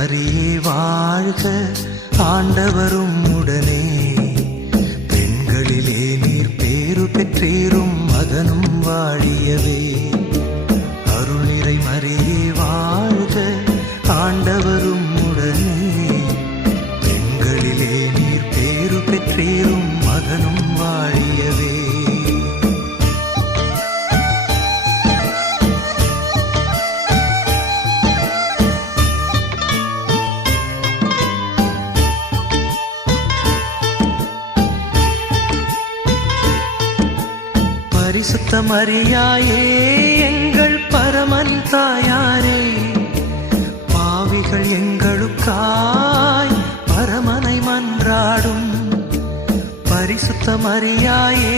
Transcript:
மரியே வாழ்க, ஆண்டவரும் உடனே. பெண்களிலே நீர் பேரு பெற்றீரும், மகனும் வாழியவே. அருள் நிறை மரியே வாழ்க, ஆண்டவரும் உடனே. பெண்களிலே நீர் பேரு பெற்றீரும், மகனும் வாழியவே. பரிசுத்த மரியாயே எங்கள் பரமன் தாயாரே, பாவிகள் எங்களுக்காய் பரமனை மன்றாடும். பரிசுத்த மரியாயே